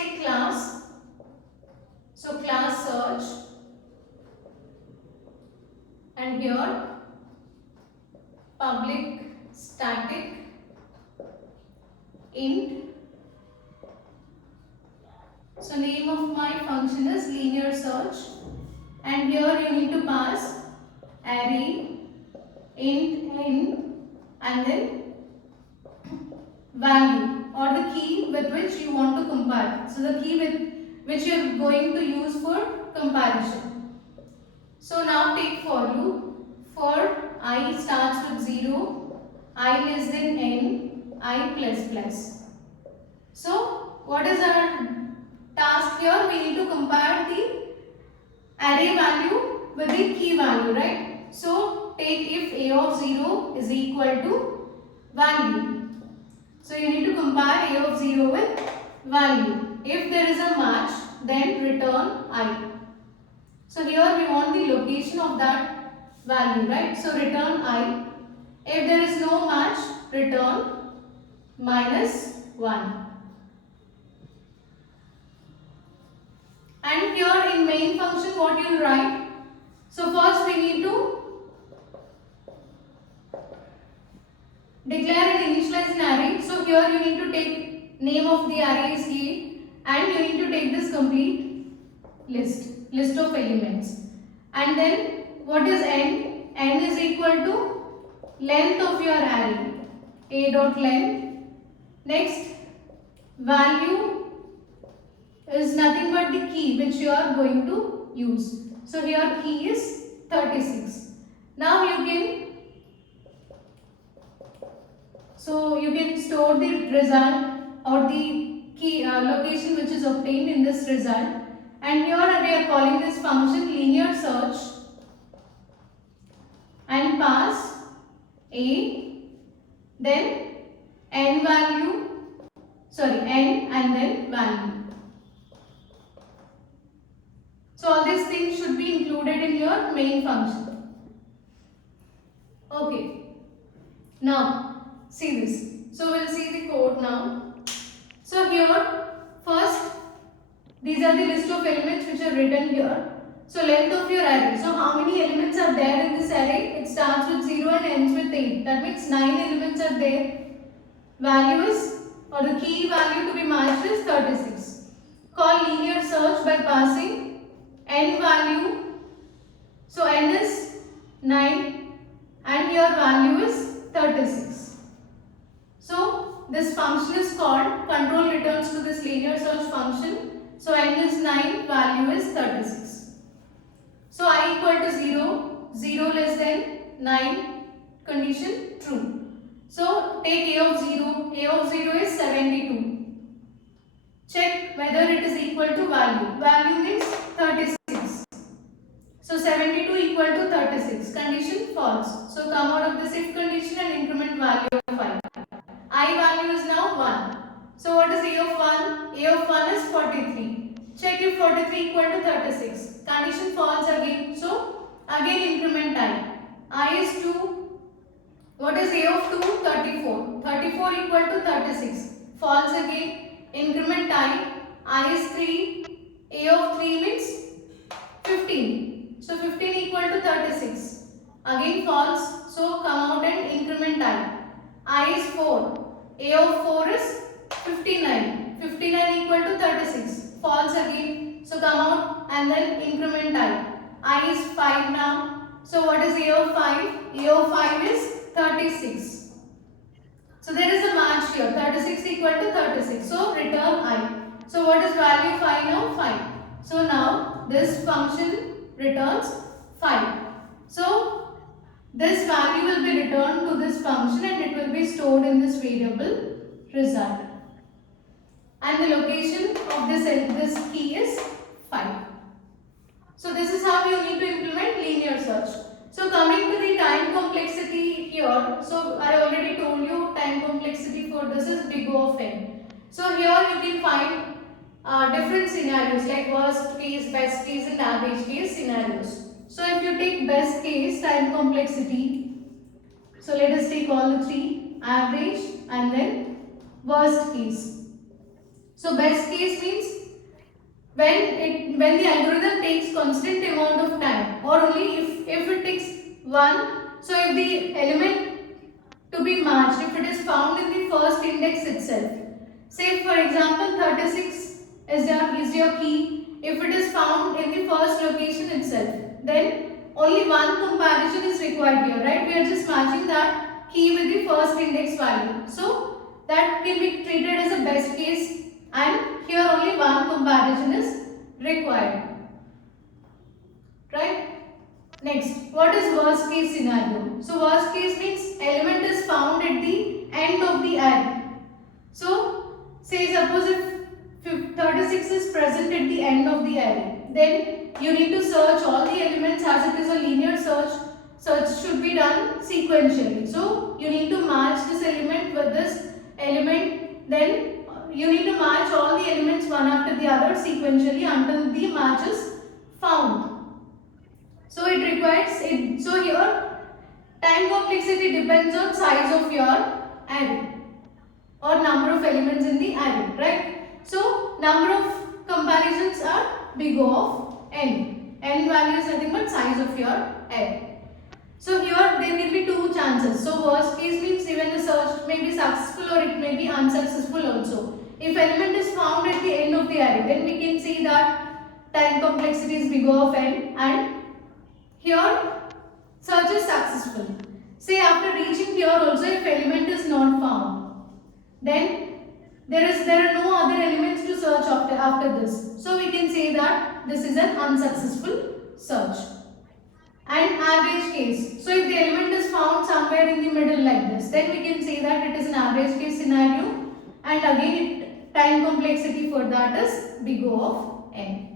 take class. So class search, and here public static int. So name of my function is linear search, and here you need to pass array int n and then value or the key with which you want to compare. So the key with which you are going to use for comparison. So now take for loop. For I starts with 0, I less than n, I plus plus. So what is our task here? We need to compare the array value with the key value, right? So take if a of 0 is equal to value. So you need to compare a of 0 with value. If there is a match, then return I. So here we want the location of that value, right? So return I. If there is no match, return -1. And here in main function, what you will write? So first we need to declare and initialize an array. So here you need to take name of the array is A, and you need to take this complete list of elements. And then what is n? N is equal to length of your array, a dot length. Next, value is nothing but the key which you are going to use. So here key is 36. Now you can store the result or the key location which is obtained in this result. And here we are calling this function linear search and pass a, then n and then value. So all these things should be included in your main function. Okay. Now see this. So we'll see the code now. So here first these are the list of elements which are written here. So length of your array. So how many elements are there in this array? It starts with 0 and ends with 8. That means 9 elements are there. Value is, or the key value to be matched is 36. Call linear search by passing n value. So n is 9 and your value is 36. So this function is called, control returns to this linear search function. So n is 9, value is 36. So I equal to 0, 0 less than 9, condition true. So take a of 0 is 72. Check whether it is equal to value. Value means 36. So 72 equal to 36, condition false. So come out of this if condition and increment value of 5. I value is now 1. So what is a of 1? A of 1 is 43. Check if 43 equal to 36. Condition false again. So again increment I. I is 2. What is a of 2? 34. 34 equal to 36. False again. Increment I is 3. A of 3 means 15. So 15 equal to 36. Again false. So come out and increment I is 4. A of 4 is 59. 59 equal to 36. False again. So come out and then increment I is 5 now. So what is A of 5? A of 5 is 36. So there is a match here. 36 equal to 36. So return I. So what is value 5 now? 5. So now this function returns 5. So this value will be returned to this function and it will be stored in this variable result. And the location of this key is 5. So this is how you need to implement linear search. So coming to the time complexity here. So I already told you time complexity for this is big O of n. So here you can find different scenarios like worst case, best case and average case scenarios. So if you take best case time complexity, so let us take all the three, average and then worst case. So best case means when the algorithm takes constant amount of time, or only if it takes one. So if the element to be matched, if it is found in the first index itself, say for example 36 is your key. If it is found in the first location itself, then only one comparison is required here, right? We are just matching that key with the first index value. So that can be treated as a best case, and here only one comparison is required, right? Next, what is worst case scenario? So worst case means element is found at the end of the array. So say suppose if 36 is present at the end of the array, then you need to search all the elements as it is a linear search. Search should be done sequentially. So you need to match this element with this element, then you need to match all the elements one after the other sequentially until the match is found. So it requires it. So here time complexity depends on size of your array or number of elements in the array, right? So number of comparisons are big O of n. N value is nothing but size of your array. So here there will be two chances. So worst case means even the search may be successful or it may be unsuccessful also. If element is found at the end of the array, then we can see that time complexity is big O of n, and here search is successful. Say after reaching here also, if element is not found, then there are no other elements to search after this. So we can say that this is an unsuccessful search. And average case. So if the element is found somewhere in the middle like this, then we can say that it is an average case scenario, and again time complexity for that is big O of n.